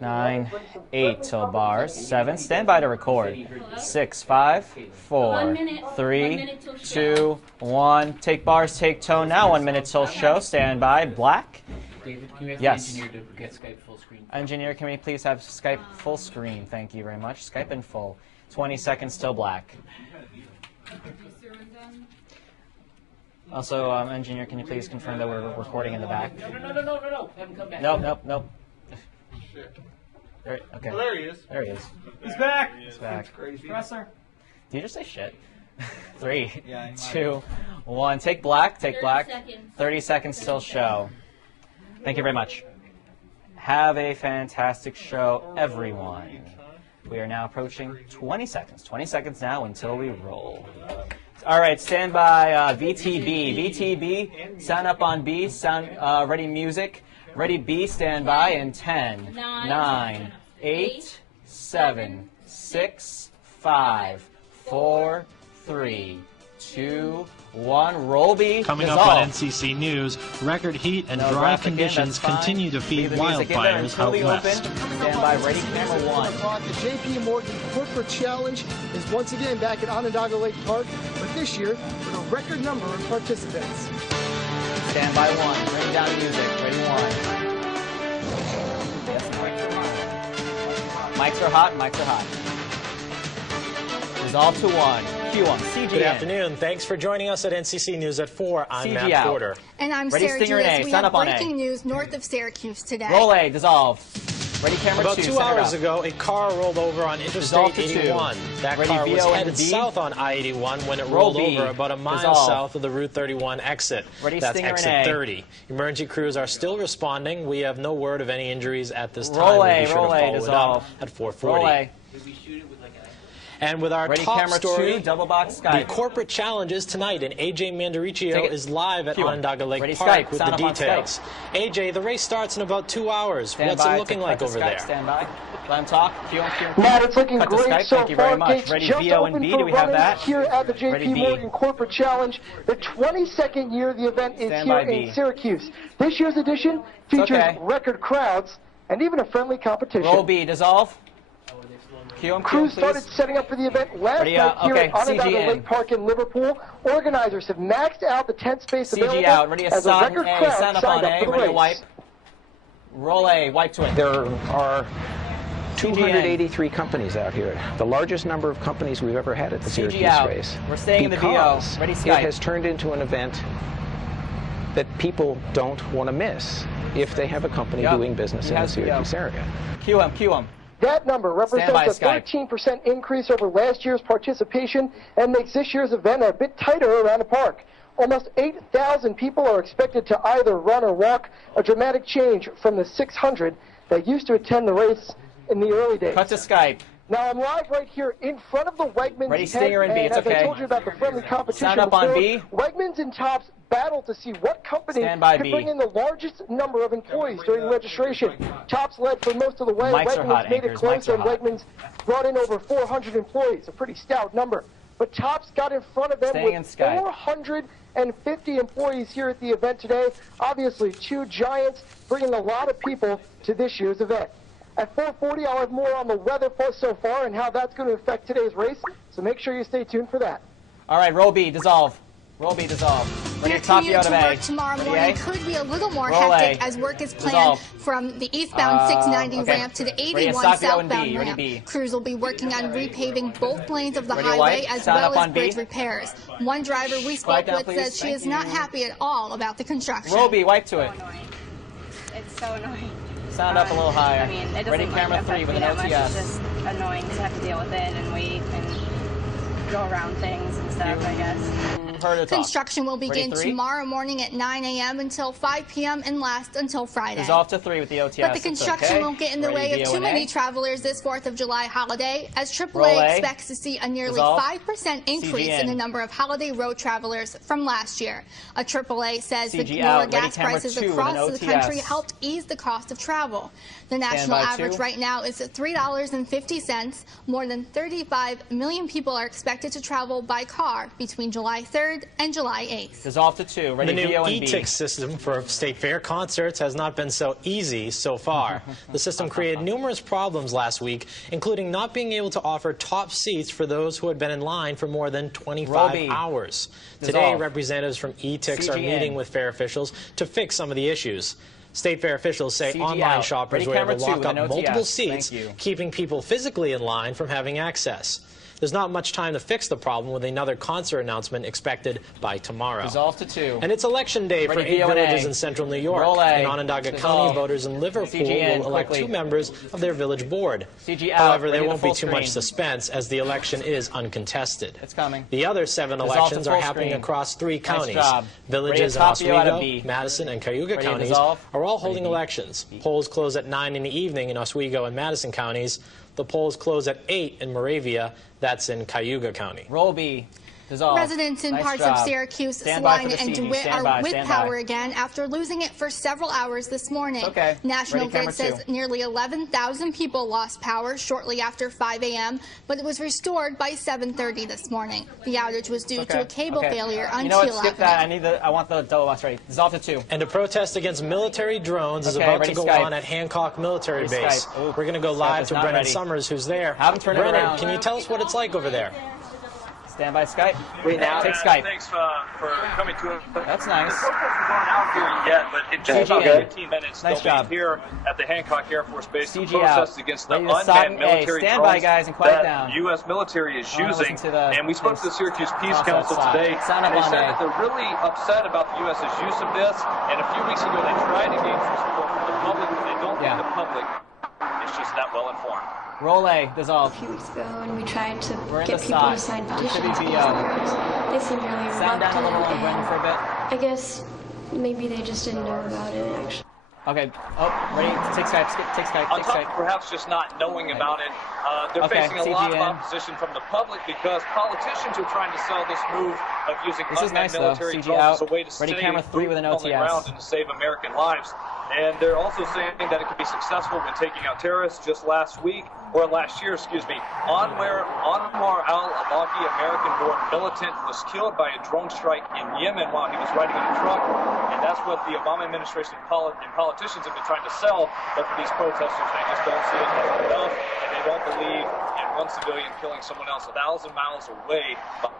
9, 8 till bars. 7, stand by to record. 6, 5, 4, 3, 2, 1. Take bars, take tone now. 1 minute till show. Stand by. Black. David, can you ask yes. the engineer to get Skype full screen? Engineer, can we please have Skype full screen? Thank you very much. Skype in full. 20 seconds till black. Also, engineer, can you please confirm that we're recording in the back? No. Have him come back. Nope. Right, okay. Well, there he is. There he is. He's back. He's back. That's crazy. Dresser. Did you just say shit? 3, Yeah, 2, 1. Take black. Take 30 black. seconds. 30 seconds till show. Thank you very much. Have a fantastic show, everyone. We are now approaching 20 seconds. 20 seconds now until we roll. All right, stand by VTB. VTB, sound up on B. Sound ready music. Ready B, stand by in 10, 9, 8, 7, 6, 5, 4, 3, 2, 1. Roll B. Coming dissolve. up on NCC News, record heat and dry conditions continue to feed wildfires out west. Stand by, ready, camera 1. The JP Morgan Corporate Challenge is once again back at Onondaga Lake Park, but this year with a record number of participants. Stand by 1. Bring down the music. Ready 1. Yes, mics are hot. Mics are hot. Resolve to 1. CGN. Good afternoon. Thanks for joining us at NCC News at 4. I'm CG Matt Porter. And I'm Ready, Sarah Stinger and Judas. A. We Sound have up on breaking A. news north of Syracuse today. Roll A. Dissolve. Ready, camera 2. About 2 hours ago, a car rolled over on Interstate 81. That Ready, car was VO and headed B. south on I-81 when it Roll rolled B. over about a mile Dissolve. south of the Route 31 exit. Ready, That's Stinger exit and A. 30. Emergency crews are still responding. We have no word of any injuries at this time. Roll We'll A. be sure Roll to A. follow it Dissolve. up at 4:40. Roll A. Did we shoot it with like a... And with our Ready, top camera story, 2. Double box the Skype. corporate challenge is tonight, and AJ Mandariccio is live at Q1. Onondaga Lake Ready, Park Skype. with Sound the up on details. AJ, the race starts in about 2 hours. Stand What's by. it looking Cut like to over Skype. there? Stand by. Let him talk. Q. Matt, it's looking Cut to great Skype. so Thank you far. very much. Gates Ready, just VO and open B. for Do we have running that? here at the Ready, JP B. Morgan Corporate Challenge. The 22nd year the event is Stand here by, B. in Syracuse. This year's edition features okay. record crowds and even a friendly competition. Roll B. Dissolve. Q. Crews started setting up for the event last Ready, night here okay. at Onondaga CGN. Lake Park in Liverpool. Organizers have maxed out the tent space CG available out. Ready, as a sound record A. crowd Sound up signed on up A. for the Ready, race. wipe. Roll A. Wipe to it. There are 283 companies out here, the largest number of companies we've ever had at the CG Syracuse out. race. We're staying in the VO. Because Ready, it Skype. has turned into an event that people don't want to miss if they have a company doing business in the Syracuse area. QM. That number represents by, a Skype. 13% increase over last year's participation and makes this year's event a bit tighter around the park. Almost 8,000 people are expected to either run or walk, a dramatic change from the 600 that used to attend the race in the early days. Cut to Skype. Now I'm live right here in front of the Wegmans Ready, tent, Stinger and B. It's as okay. I told you about the friendly competition Sound up on before, B. Wegmans and Tops battle to see what company Stand by, could B. bring in the largest number of employees during registration. Tops led for most of the way. Mics are Wegmans hot, made it anchors. close, Mics are and hot. Wegmans brought in over 400 employees, a pretty stout number. But Tops got in front of them Staying in with Skype. 450 employees here at the event today. Obviously, two giants bringing a lot of people to this year's event. At 4:40, I'll have more on the weather so far and how that's going to affect today's race, so make sure you stay tuned for that. All right, roll B. Dissolve. Roll B. Dissolve. Ready, Your top you commute out to of A. work tomorrow Ready, morning A? could be a little more Roll hectic A. as work is planned Dissolve. from the eastbound 690 okay. ramp to the Ready, 81 stop you out in B. southbound Ready, ramp. B. Crews will be working on repaving both lanes of the Ready, highway wipe. as Stand well up as on B. bridge repairs. One driver we Quiet spoke down, with please. says she Thank is not you. happy at all about the construction. Roll B. Wipe to it. It's so annoying. Sound up a little higher. I mean, it doesn't Ready, camera affect 3 with me an that much. It's OTS. just annoying to have to deal with it and wait and go around things and stuff, I guess. Heard it talk. Construction will begin Ready, 3? tomorrow morning at 9 a.m. until 5 p.m. and last until Friday. Dissolve to 3 with the OTS. But the It's construction okay. won't get in the Ready, way of VO too and many A. travelers this 4th of July holiday, as Roll AAA A. expects to see a nearly Dissolve. 5% increase CGN. in the number of holiday road travelers from last year. A AAA says CG the out. lower Ready, gas camera prices 2 with across an the country OTS. helped ease the cost of travel. The national by average 2. right now is $3.50. More than 35 million people are expected to travel by car between July 3rd 3rd and July 8th. Dissolved to 2. Ready, The new VO and B. e-ticket system for State Fair concerts has not been so easy so far. The system created numerous problems last week, including not being able to offer top seats for those who had been in line for more than 25 hours. Today, representatives from e-tickets are meeting with fair officials to fix some of the issues. State Fair officials say online shoppers were able to lock up multiple seats, keeping people physically in line from having access. There's not much time to fix the problem, with another concert announcement expected by tomorrow. Dissolved to 2. And it's election day for 8 villages in central New York. In Onondaga County, voters in Liverpool will elect 2 members of their village board. However, there won't be too much suspense, as the election is uncontested. It's coming. The other 7 elections are happening across 3 counties. Villages in Oswego, Madison, and Cayuga counties are all holding elections. Polls close at 9 in the evening in Oswego and Madison counties. The polls close at 8 in Moravia. That's in Cayuga County. Roll B. Dissolve. Residents in parts of Syracuse, Salina, and DeWitt are with power again after losing it for several hours this morning. National Grid says nearly 11,000 people lost power shortly after 5 a.m., but it was restored by 7:30 this morning. The outage was due to a cable failure on Teal Avenue. Skip that. I want the double box ready. Dissolve to 2. And a protest against military drones is about to go on at Hancock Military Base. We're going to go live to Brennan Summers, who's there. Brennan, can you tell us what it's like over there? Stand by Skype. Wait, now take Skype. Thanks for coming to us. That's nice. We're not out here yet, but it just about 15 minutes. Nice job. Here at the Hancock Air Force Base to protest against the unmanned military drones that the U.S. military is using. And we spoke to the Syracuse Peace Council today. They said that they're really upset about the U.S.'s use of this. And a few weeks ago, they tried to gain some support from the public, but they don't think the public is just that well informed. Roll A, dissolve. A few weeks ago, and we tried to get people to sign petitions. They seemed really reluctant. Sound down a little on Brendan for a bit. I guess maybe they just didn't know about it, actually. Okay. Oh, ready? Take Skype. Take Skype. On top of perhaps just not knowing about it, they're facing a lot of opposition from the public because politicians are trying to sell this move of using unmanned military drones as a way to stay camera 3 with an OTS. Around and to save American lives. And they're also saying that it could be successful when taking out terrorists. Just last year, excuse me, Anwar al-Awlaki, American-born militant, was killed by a drone strike in Yemen while he was riding in a truck. And that's what the Obama administration and politicians have been trying to sell. But for these protesters, they just don't see it as enough, and they don't believe in one civilian killing someone else 1,000 miles away by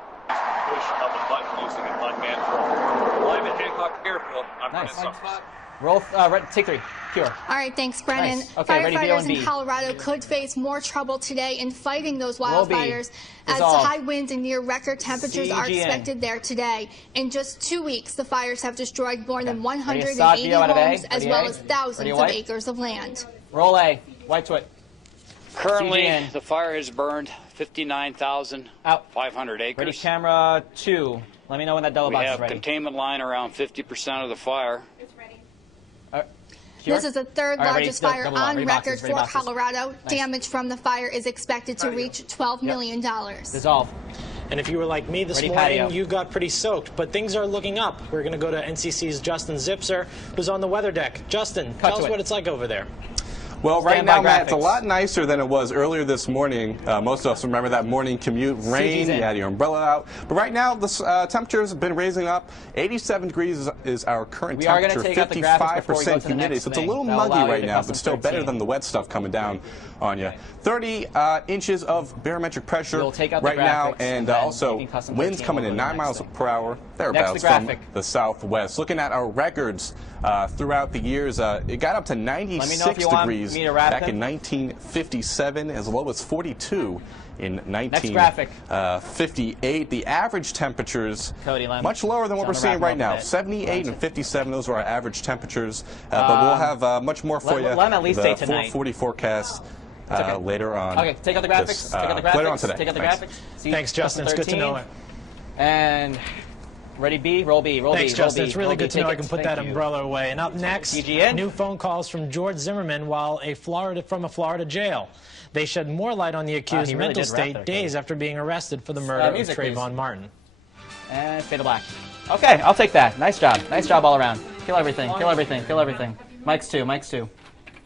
push of a button using an unmanned drone. Live at Hancock Airfield, I'm Brennan Summers. Roll, take 3. Pure. All right, thanks, Brennan. Firefighters in Colorado could face more trouble today in fighting those wildfires as high winds and near record temperatures are expected there today. In just 2 weeks, the fires have destroyed more than 180 homes as well as thousands of acres of land. Roll A. Wipe to it. Currently, the fire has burned 59,500 acres. Ready, camera 2. Let me know when that double box is ready. We have containment line around 50% of the fire. This is the 3rd largest fire on record for Colorado. Damage from the fire is expected to reach $12 million. Dissolve. And if you were like me this morning, you got pretty soaked. But things are looking up. We're going to go to NCC's Justin Zipser, who's on the weather deck. Justin, tell us what it's like over there. Well, right now, Matt, it's a lot nicer than it was earlier this morning. Most of us remember that morning commute, rain, you had your umbrella out. But right now, the temperatures have been raising up. 87 degrees is our current temperature, 55% humidity. So it's a little muggy right now, but still better than the wet stuff coming down on you. 30 inches of barometric pressure right now, and also winds coming in 9 miles per hour, thereabouts, from the southwest. Looking at our records throughout the years, it got up to 96 degrees back in 1957, as low as 42 in 1958. The average temperatures much lower than what we're seeing right now. 78 and 57, those are our average temperatures. But we'll have much more for you. Let them at least say tonight. 440 forecast later on. Okay, take out the graphics. Take out the graphics. Later on today. Take out the graphics. Thanks, Justin. It's good to know it. And ready, B? Roll B. Roll B. Thanks, Justin. It's really good to know I can put that umbrella away. And up next, new phone calls from George Zimmerman while from a Florida jail. They shed more light on the accused mental state days after being arrested for the murder of Trayvon Martin. And fade to black. Okay, I'll take that. Nice job. Nice job all around. Kill everything. Kill everything. Kill everything. Mike's 2. Mike's 2.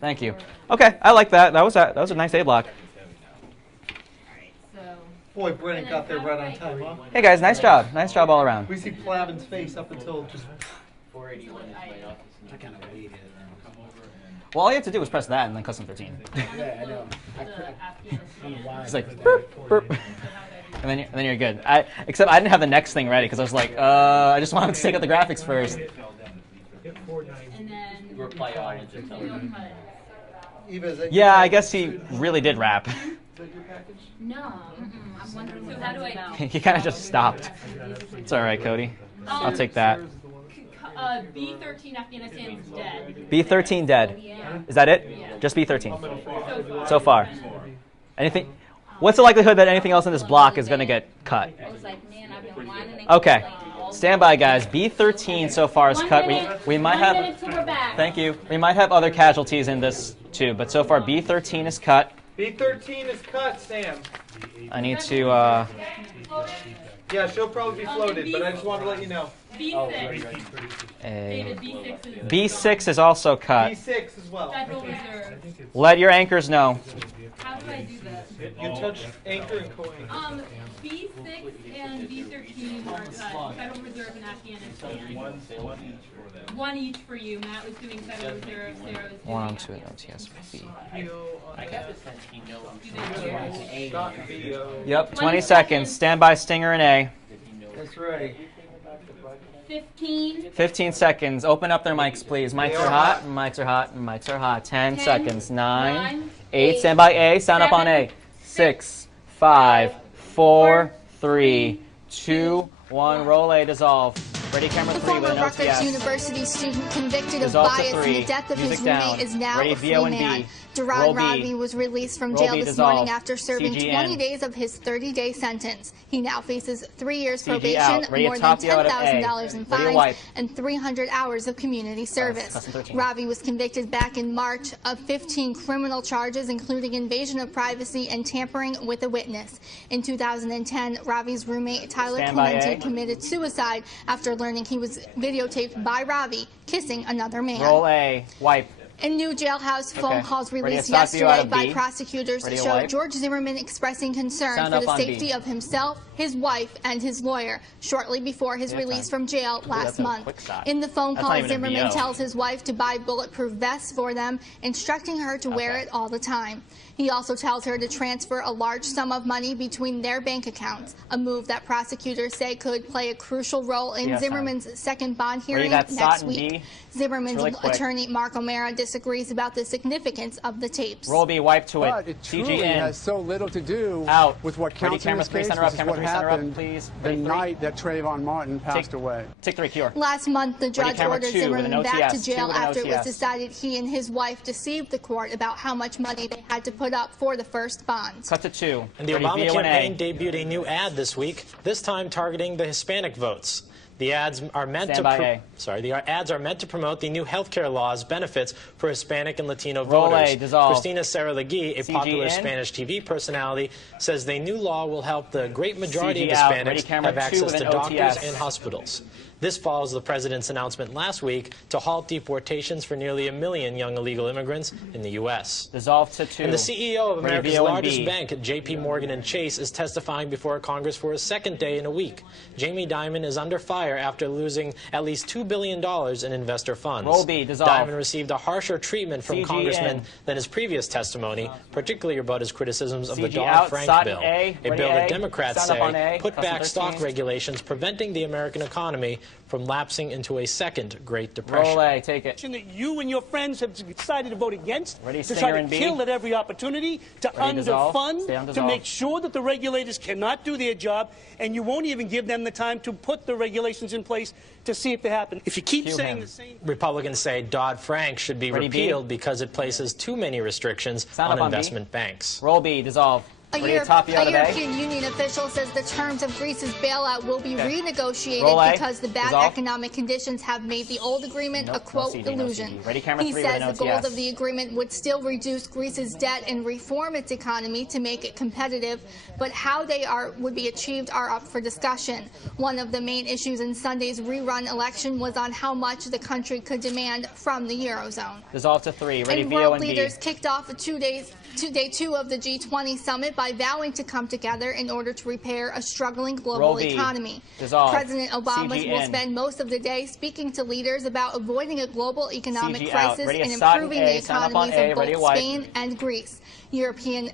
Thank you. Okay, I like that. That was a nice A block. Boy, Brennan got there right on time, huh? Hey guys, nice job. Nice job all around. We see Plavin's face up until just... 481 is my office. I kind of waited. Well, all you have to do is press that and then custom 13. Yeah, I know. It's like, burp, burp. And then you're good. Except I didn't have the next thing ready because I was like, I just wanted to take out the graphics first. And then reply all and just tell them. Yeah, I guess he really did rap. No. I'm wondering, so how do I know? He kind of just stopped. It's all right, Cody. I'll take that. B-13 Afghanistan's dead. B-13 dead. Yeah. Is that it? Yeah. Just B-13. So far. Anything? What's the likelihood that anything else in this block is going to get cut? I was like, man, I've been whining and Okay. Stand by, guys. B-13 so far is cut. We might have. 1 minute till we're back. Thank you. We might have other casualties in this too, but so far B-13 is cut. B-13 is cut, Sam. I need to. Yeah, she'll probably be floated, but I just wanted to let you know. B6. David, B6 is... B6 is also cut. B6 as well. Federal Reserve. Let your anchors know. How do I do that? You touch anchor and co-anchor. B6 and B13 are cut. Federal Reserve and Afghanistan. One each for you. Matt was doing Federal Reserve. Sarah was doing... 1 on 2 OTS B. I got the sense he knows. Yep, 20 seconds. Stand by, Stinger and A. That's right. 15. 15 seconds. Open up their mics, please. Mics are hot. Mics are hot. Mics are hot. 10 seconds. 9, 8. Stand by A. Sound up on A. 6, 5, 4, 3, 2, 1. Roll A. Dissolve. Ready, camera 3 with an OTS. The former Rutgers University student convicted of Dissolve to bias in 3. the death of Music his roommate down. is now Ready, a free VO and B. man. Roll Durrad B. Ravi was released from Roll jail B, this dissolve. morning after serving CGN. 20 days of his 30-day sentence. He now faces 3 years CG probation, out. Ready, more than top you out of A. $10,000 in Ready to wipe. fines, and 300 hours of community service. custom 13. Ravi was convicted back in March of 15 criminal charges, including invasion of privacy and tampering with a witness. In 2010, Ravi's roommate Tyler Stand by Clemente A. committed suicide after learning he was videotaped by Ravi kissing another man. Roll A. Wipe. In new jailhouse phone Okay. calls Ready to released stop you out yesterday of by B. prosecutors Ready to showed wipe. George Zimmerman expressing concern Sound for up the on B. safety of himself, his wife, and his lawyer shortly before his Yeah, release time. from jail last that's a month. quick shot. In the phone That's not call, even a Zimmerman VO. tells his wife to buy bulletproof vests for them, instructing her to wear it all the time. He also tells her to transfer a large sum of money between their bank accounts, a move that prosecutors say could play a crucial role in Yes, Zimmerman's second bond Ready, hearing that's next Sot and week. B. Zimmerman's Really quick. attorney, Mark O'Mara, disagrees about the significance of the tapes. Roll B. Wipe to it. But it CG truly in. has so little to do Out. with what Ready, counts in camera this 3, case. center up, This is camera what 3, center up, happened please. the Ready, 3. night that Trayvon Martin passed away. Take 3, cure. Last month, the judge camera ordered 2 with an Zimmerman back to OTS, jail 2 with an after it was OTS. decided he and his wife deceived the court about how much money they had to put up for the first bonds. Cut to 2. And the Ready, Obama VO and A. campaign debuted a new ad this week, this time targeting the Hispanic votes. The ads are meant Stand by A. the ads are meant to promote the new health care laws benefits for Hispanic and Latino Roll voters. A, dissolve. Christina Saralegui, a CG popular in. Spanish TV personality, says the new law will help the great majority CG of out. Hispanics Ready, camera have 2 access with to an doctors OTS. and hospitals. This follows the president's announcement last week to halt deportations for nearly 1 million young illegal immigrants in the U.S. Dissolve to 2. And the CEO of Ready, America's VO and largest B. bank, J.P. Morgan and Chase, is testifying before Congress for a second day in a week. Jamie Dimon is under fire after losing at least $2 billion in investor funds. Roll B, dissolve. Dimon received a harsher treatment from CG congressmen in. than his previous testimony, particularly about his criticisms of the CG out. Dodd-Frank Sot bill, A. Ready, bill that A. Democrats Sound up on say A. put Custom back stock 13. regulations preventing the American economy from lapsing into a second Great Depression. Roll A. Take it. That you and your friends have decided to vote against, Ready, to Stinger try to and B. kill at every opportunity, to Ready, dissolve. Stay on underfund, to dissolve. make sure that the regulators cannot do their job, and you won't even give them the time to put the regulations in place to see if they happen. If you keep Cue saying him. the same... Republicans say Dodd-Frank should be Ready, B. repealed because it places too many restrictions Sound on up on B. investment banks. Roll B. Dissolve. A Ready to top you out of A. European Union official says the terms of Greece's bailout will be Okay. renegotiated Roll A. because the bad Dissolve. economic conditions have made the old agreement Nope, a quote no CD, illusion. no CD. Ready, camera He 3 with says an the goals OTS. of the agreement would still reduce Greece's debt and reform its economy to make it competitive, but how they would be achieved are up for discussion. One of the main issues in Sunday's rerun election was on how much the country could demand from the Eurozone. Dissolve to 3. Ready, And VO world and B. leaders kicked off day 2 of the G20 summit by vowing to come together in order to repair a struggling global economy. Dissolve. President Obama CG will in. spend most of the day speaking to leaders about avoiding a global economic CG crisis out. and Ready, improving the economies of both Spain and Greece. European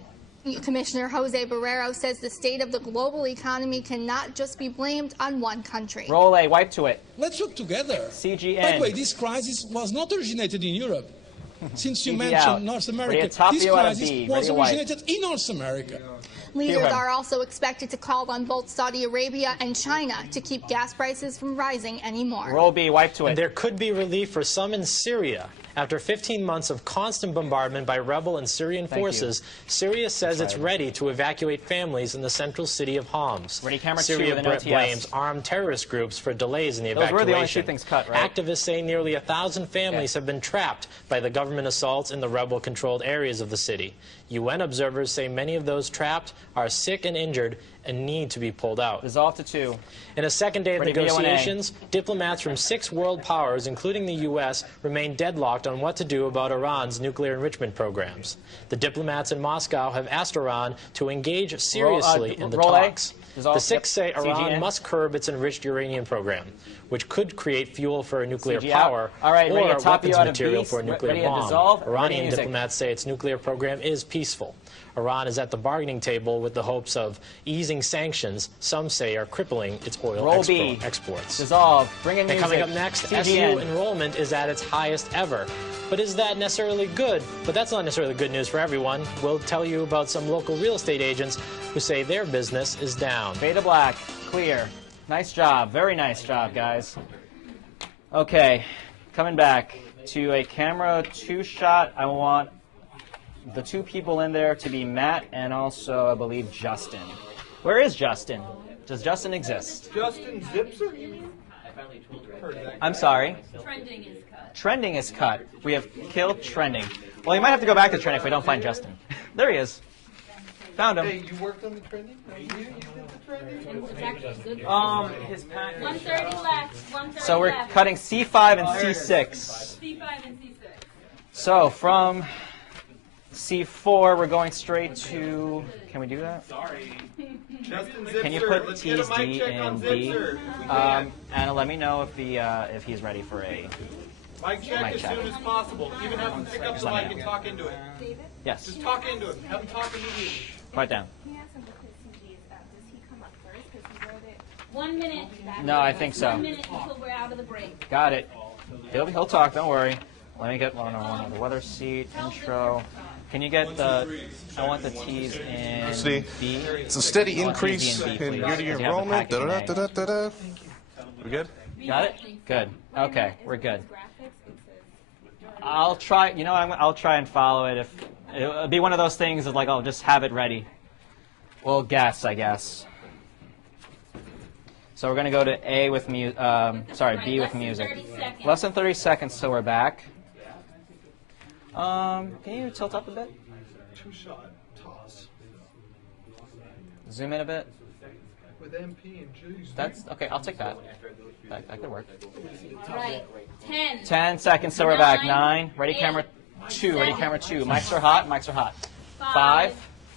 Commissioner Jose Barrero says the state of the global economy cannot just be blamed on one country. Roll A, wipe to it. Let's look together. CG By in. the way, this crisis was not originated in Europe. Since you CG mentioned out. North Ready, America, top this view out of crisis B. was Ready, wipe. originated in North America. Leaders are also expected to call on both Saudi Arabia and China to keep gas prices from rising anymore. Roll B, wipe to it. And there could be relief for some in Syria. After 15 months of constant bombardment by rebel and Syrian forces, Syria says it's ready to evacuate families in the central city of Homs. Ready, camera Syria 2 with an OTS. blames armed terrorist groups for delays in the Those evacuation. were the only two things cut, right? Activists say nearly 1,000 families have been trapped by the government assaults in the rebel-controlled areas of the city. UN observers say many of those trapped are sick and injured and need to be pulled out. Dissolve to 2. In a second day of Ready, negotiations, diplomats from 6 world powers, including the U.S., remain deadlocked on what to do about Iran's nuclear enrichment programs. The diplomats in Moscow have asked Iran to engage seriously in the talks. The 6 say Iran must curb its enriched uranium program, which could create fuel for a nuclear CG power out. All right, or ready to top weapons you out of material B. for a nuclear Ready to bomb. dissolve. Iranian Ready, music. diplomats say its nuclear program is peaceful. Iran is at the bargaining table with the hopes of easing sanctions some say are crippling its oil Roll B. exports. Dissolve. Bring in And music. coming up next, CG SU in. enrollment is at its highest ever. But is that necessarily good? But that's not necessarily good news for everyone. We'll tell you about some local real estate agents who say their business is down. Fade to black. Clear. Nice job. Very nice job, guys. Okay, coming back to a camera 2 shot. I want the 2 people in there to be Matt and also, I believe, Justin. Where is Justin? Does Justin exist? Justin Zipser? I'm sorry. Trending is cut. Trending is cut. We have killed trending. Well, you might have to go back to trending if we don't find Justin. There he is. Found him. Hey, you worked on the trending? You did the trending? His package. 130 left. 130 So we're left. cutting C5 and C6. C5 and C6. So from C4, we're going straight to. Can we do that? Sorry. Can you put T's D and B? Anna, let me know if he's ready for a Mic check as soon as possible. Even have him pick up the mic and talk into it. Yes. Just talk into it. Have him talk immediately. Write down. 1 minute. No, I think so. 1 minute until we're out of the break. Got it. He'll talk. Don't worry. Let me get one on the weather seat intro. Can you get the? I want the T's in B. It's a steady I want T's increase B, in please, year-to-year because you have the enrollment. package in A. We good? Got it? Good. Okay, we're good. I'll try. You know, I'll try and follow it. If it'll be one of those things of like I'll just have it ready. We'll guess, I guess. So we're gonna go to A with B with music. Less than 30 seconds, so we're back. Can you tilt up a bit? 2-shot toss. Zoom in a bit. With MP and G's. That's okay. I'll take that. That could work. All right. 10. 10 seconds, so we're back. 9. 9. Ready, camera 2. Ready, camera 2. Mics are hot. Mics are hot. 5,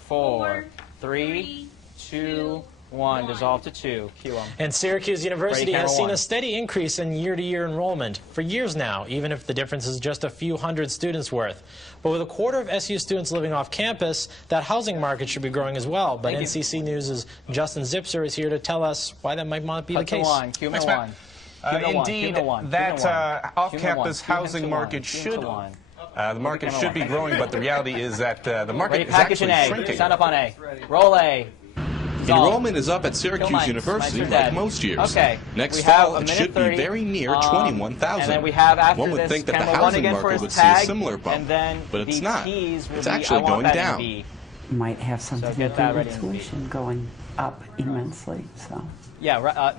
4, 3, 2, 1. Dissolve to 2. Cue them. And Syracuse University Ready, has seen camera a steady increase in year-to-year enrollment for years now, even if the difference is just a few hundred students worth. But with a quarter of SU students living off campus, that housing market should be growing as well. But NCC News' Justin Zipser is here to tell us why that might not be the case. Cue them one. Indeed, that off-campus housing market should the market should be growing, but the reality is that the market is actually shrinking. Sign up on A. Roll A. Enrollment is up at Syracuse University like most years. Okay. Next fall, it should be very near 21,000. And then we have after One would this, think that the camera 1 housing again for market his would see a tag, similar bump, and then but it's the not. T's will It's be, actually I want going that down. in B. Might have something to get do that with ready in tuition going up immensely. So yeah,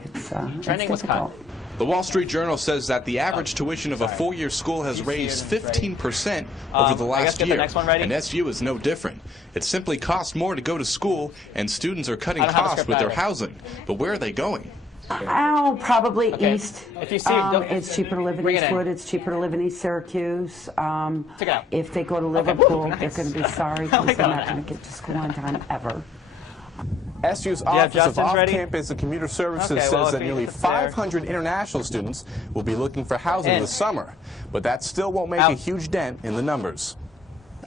trending was cut. The Wall Street Journal says that the average tuition of a four-year school has raised 15% over the last year, and SU is no different. It simply costs more to go to school, and students are cutting costs with their housing. But where are they going? Oh, probably Okay. East. If you see, it's cheaper to live in bring it in. Eastwood. It's cheaper to live in East Syracuse. Check it out. If they go to Liverpool, nice. they're going to be sorry because they're not going to get to school on time ever. SU's have Office of Justin's ready? Off-Campus and Commuter Services Okay, says well, if that he nearly gets there. 500 international students will be looking for housing In. this summer, but that still won't make a huge dent in the numbers.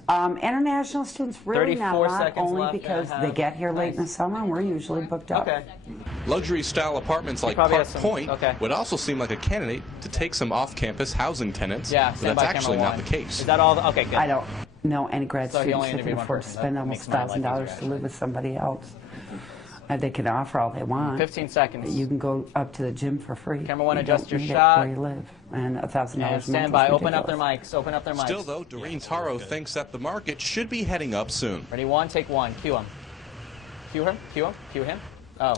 International students really 34 not a lot, seconds only left. because they get here late in the summer and we're usually booked up. Okay. Luxury-style apartments like probably Park has some- Point okay. would also seem like a candidate to take some off-campus housing tenants, Yeah, but stand that's by actually camera not one. the case. Is that all? Okay, good. I don't know any grad So he students only that can interviewed one afford to person. spend That almost makes my life $1,000 easier, to live with somebody else. They can offer all they want. 15 seconds. You can go up to the gym for free. Camera one, You adjust don't your need it shot. where you live, and $1,000 a month And stand is by. Open up their ridiculous. mics. Open up their mics. Still, though, Doreen Taro thinks that the market should be heading up soon. Ready? One. Take one. Cue him. Cue him. Cue him. Cue him. Oh.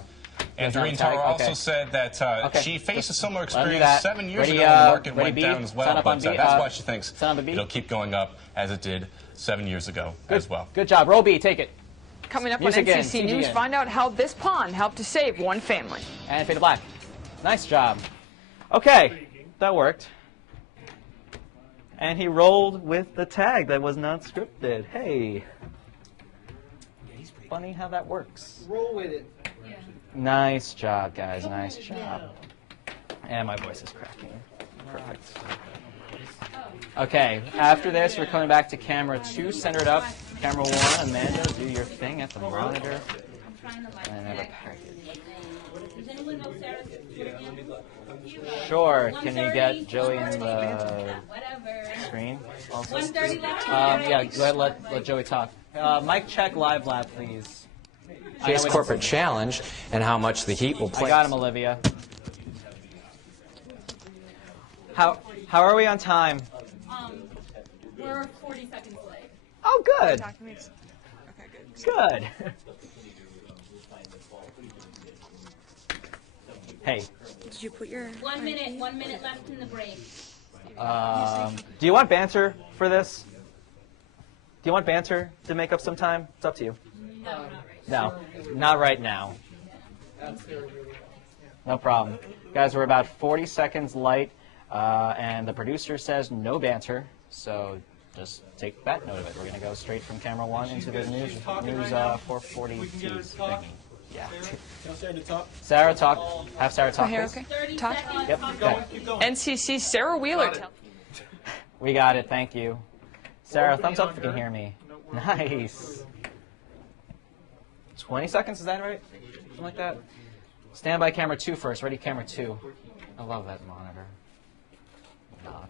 And That's not Doreen a tag. Taro Okay. also said that Okay. she faced a similar Let me do experience that. 7 years Ready, ago when the market ready, went B? down as Sign well, up but on B. that's why she thinks sign up on B. it'll keep going up as it did 7 years ago as well. Good job. Roll B. Take it. Coming up Music on in, NCC CG News, in. find out how this pond helped to save one family. And fade to black. Nice job. Okay. That worked. And he rolled with the tag that was not scripted. Hey. Funny how that works. Roll with it. Nice job, guys. Nice job. And my voice is cracking. Perfect. Okay, after this, we're coming back to camera 2, centered up. Camera 1, Amanda, do your thing at the monitor. And I have a package. Sure, can you get Joey in the screen also? Yeah, go ahead, let Joey talk. Mic check, live lab, please. Face corporate challenge and how much the Heat will play. I got him, Olivia. How are we on time? We're 40 seconds late. Oh, good. Good. Hey. Did you put your 1 minute? 1 minute left in the break. Do you want banter for this? Do you want banter to make up some time? It's up to you. No, not right now. No problem. Guys, we're about 40 seconds light, and the producer says no banter, so just take that note of it. We're going to go straight from camera 1 into the news 442 thingy. Yeah. Sarah, talk. Have Sarah talk, Here, please. okay. Talk. Yep. Okay. NCC Sarah Wheeler. We got it. Thank you. Sarah, thumbs up if you can hear me. Nice. 20 seconds, is that right? Something like that? Stand by camera 2 first. Ready, camera 2. I love that monitor. Not.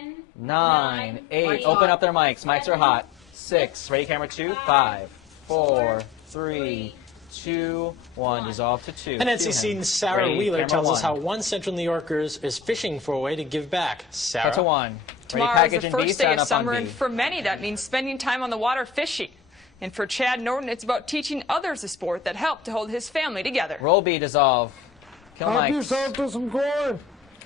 10, 9, 8. Open up their mics. Mics are hot. 6. Ready, camera 2. 5, 4, 3, 2, 1. Dissolve to 2. And NCC's Sarah Ready, Wheeler camera tells us 1. how one Central New Yorker is fishing for a way to give back. Sarah? Cut to 1. Tomorrow is the Ready, package and B, first day sign of up on summer, B. and for many that means spending time on the water fishing. And for Chad Norton, it's about teaching others a sport that helped to hold his family together. Roll B, dissolve. Kill Help mics. yourself to some corn.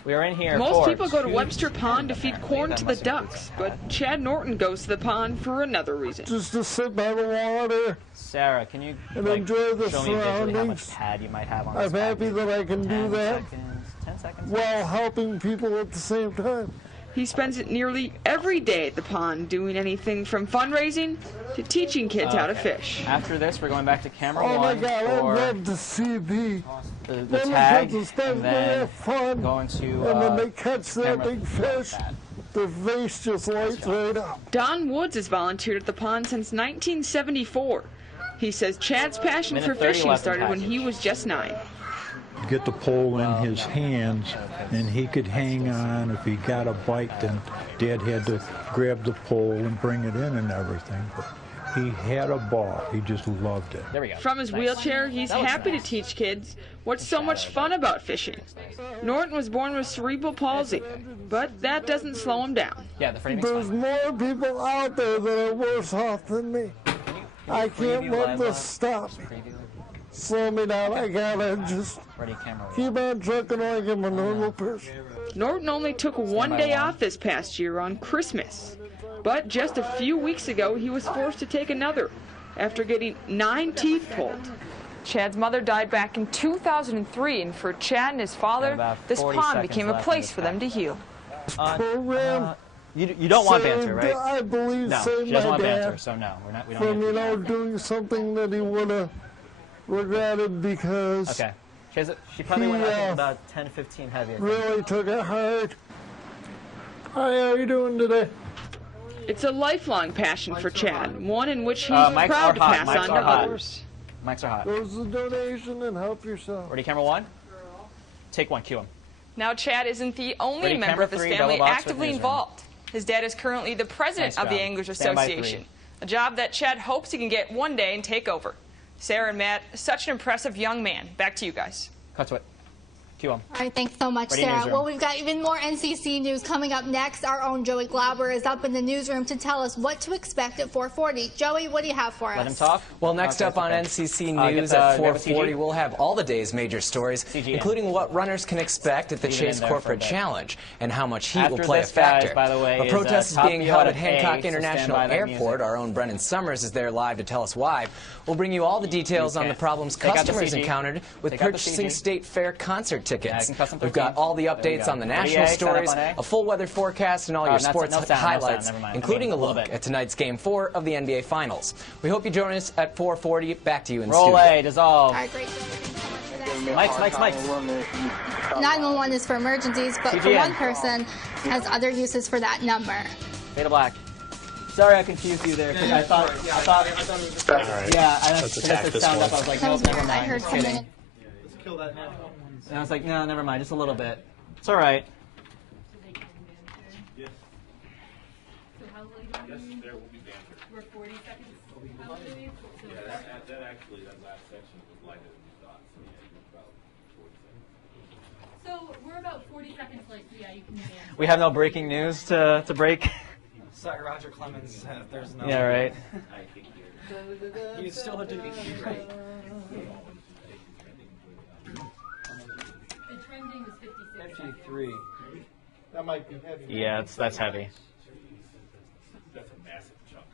We are in here Most for people go to 2 Webster Pond to feed corn to the ducks, but Chad Norton goes to the pond for another reason. Just to sit by the water. Sarah, can you and enjoy the show me visually how much surroundings. pad you might have on I'm this happy that I can do that 10 seconds. while helping people at the same time. He spends it nearly every day at the pond doing anything from fundraising to teaching kids how to fish. After this, we're going back to camera Oh my 1 God, I'd for love to see the when tag, the kids start and to then have fun, going to and then they catch that camera big fish, their face just lights right up. Don Woods has volunteered at the pond since 1974. He says Chad's passion for Minute 30 fishing left in started when package. he was just 9. Get the pole in his hands, and he could hang on. If he got a bite, then Dad had to grab the pole and bring it in and everything. But he had a ball. He just loved it. There we go. From his wheelchair, he's happy to teach kids what's so much fun about fishing. Norton was born with cerebral palsy, but that doesn't slow him down. Yeah, the framing's There's more people out there that are worse off than me. I can't let this stop. Slow me down. I gotta just keep on trucking like I'm a normal person. Norton only took one day off this past year on Christmas. But just a few weeks ago, he was forced to take another after getting 9 teeth pulled. Chad's mother died back in 2003, and for Chad and his father, this pond became a place for them to heal. You don't want banter, right? I believe no, saved she doesn't my want dad banter, so no, we don't. From, you know, doing something that he would have regretted because. Okay. She probably went, I think, about 10, 15 heavy. Really took it hard. Hi, how are you doing today? It's a lifelong passion for Chad, one in which he's proud to pass on to others. Mics are hot. Goes the donation and help yourself. Ready, camera one? Take one, cue him. Now, Chad isn't the only member of his family actively involved. His dad is currently the president of the Anglers Association, a job that Chad hopes he can get one day and take over. Sarah and Matt, such an impressive young man. Back to you guys. Cut to it. Cue him. All right, thanks so much, Sarah. Well, we've got even more NCC news coming up next. Our own Joey Glauber is up in the newsroom to tell us what to expect at 4:40. Joey, what do you have for us? Let him talk. Well, next up on NCC News at 4:40, we'll have all the day's major stories, including what runners can expect at the Chase Corporate Challenge and how much heat will play a factor. By the way, a protest is being held at Hancock International Airport. Our own Brennan Summers is there live to tell us why. We'll bring you all the details on the problems customers encountered with purchasing State Fair concert tickets. We've got all the updates on the national stories, a full weather forecast, and all your sports highlights, including a look at tonight's Game 4 of the NBA Finals. We hope you join us at 4:40. Back to you in studio. Roll A, dissolve. All right, great. Mike's. 911 is for emergencies, but for one person has other uses for that number. Fade to black. Sorry, I confused you there. I thought it was yeah, I said sound up. I was like, no, never mind. I heard something. Let's kill that now. And I was like, no, never mind, just a little bit. It's all right. So how late are you? Yes, there will be banter. We're 40 seconds. That actually, that last section was lighter than you thought. So yeah, about 40 seconds. So we're about 40 seconds late. So yeah, you can banter. We have no breaking news to break. Sorry, Roger Clemens. There's no. Yeah, right. You still have to be right. The trending was 56. 53. That might be heavy. Yeah, that's heavy. That's a massive chunk.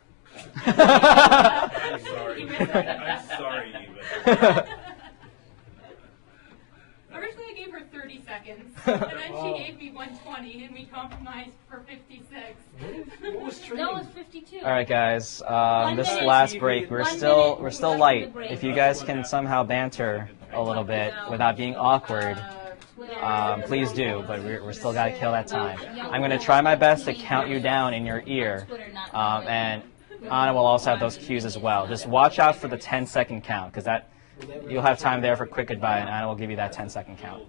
I'm sorry. I'm sorry, Eva. Originally, I gave her 30 seconds, and then she gave me 120, and we compromised for 56. What was trending? No, it was 52. All right, guys. This last break, we're still light. If you guys can somehow banter a little bit without being awkward, please do. But we're still got to kill that time. I'm going to try my best to count you down in your ear, and Anna will also have those cues as well. Just watch out for the 10-second count, because that you'll have time there for quick goodbye, and Anna will give you that 10-second count.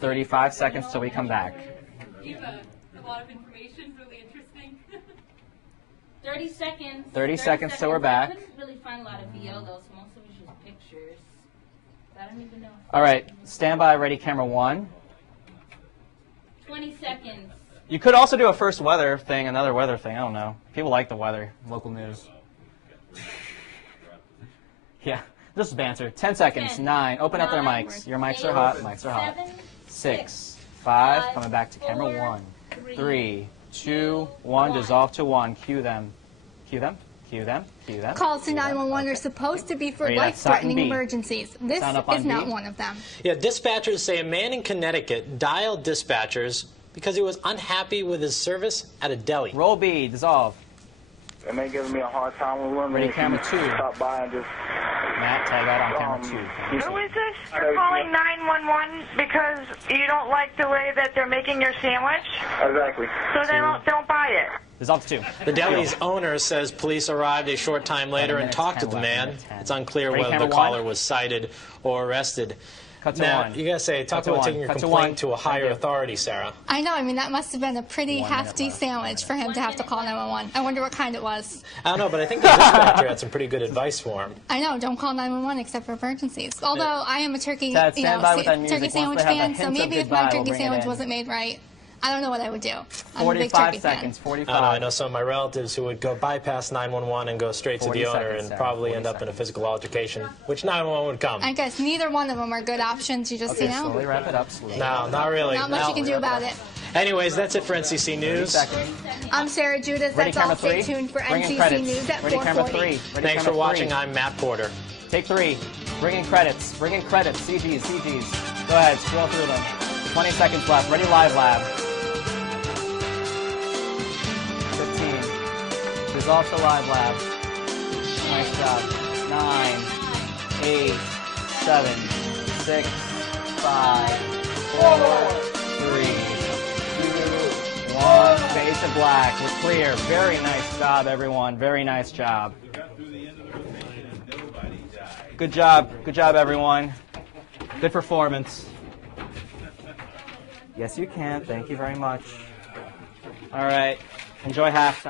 35 seconds till we come back. Eva, a lot of information, really interesting. 30 seconds. 30 seconds till we're back. I couldn't really find a lot of VO though, so most of it was just pictures. I don't even know. All right, stand by, ready, camera one. 20 seconds. You could also do a first weather thing, another weather thing. I don't know. People like the weather, local news. Yeah, just banter. 10 seconds. 10, 9. Open up their mics. Your mics are hot. Mics are hot. 6, 5. Coming back to camera 1. 3, 2, 1. Dissolve to 1. Cue them. Cue them. Cue them. Cue them. Calls to 911 are supposed to be for life-threatening emergencies. This is not one of them. Yeah, dispatchers say a man in Connecticut dialed dispatchers because he was unhappy with his service at a deli. Roll B. Dissolve. They may give me a hard time with women. Ready, camera 2. Stop by and just... Matt, tag out on camera 2. Who is this? You're calling 911 because you don't like the way that they're making your sandwich? Exactly. So then don't buy it. Dissolve to 2. The deli's owner says police arrived a short time later and talked to the man. It's unclear whether the caller was cited or arrested. Cut to now, 1. You gotta say, talk about taking your complaint to a higher authority, Sarah. I know. I mean, that must have been a pretty hefty sandwich for him to have to call 911. I wonder what kind it was. I don't know, but I think the dispatcher had some pretty good advice for him. I know. Don't call 911 except for emergencies. Although I am a turkey, Dad, turkey sandwich fan, so maybe if my turkey sandwich wasn't made right, I don't know what I would do. I'm 45 seconds. 45. I know some of my relatives who would go bypass 911 and go straight to the owner and probably end up in a physical altercation, which 911 would come. I guess neither one of them are good options. You just, slowly wrap it up. Slowly. No, not really. Not much you can do about it. Anyways, that's it for NCC News. I'm Sarah Judas. That's all. Stay tuned for NCC News at 4:40. Thanks for watching. I'm Matt Porter. Take 3. Bring in credits. Bring in credits. CGs. Go ahead. Scroll through them. 20 seconds left. Ready, live lab. 15. Results to live lab. Nice job. 9, 8, 7, 6, 5, 4, 3, 2, 1. Fade to black. We're clear. Very nice job, everyone. Very nice job. Good job. Good job, everyone. Good performance. Yes, you can. Thank you very much. All right. Enjoy halftime.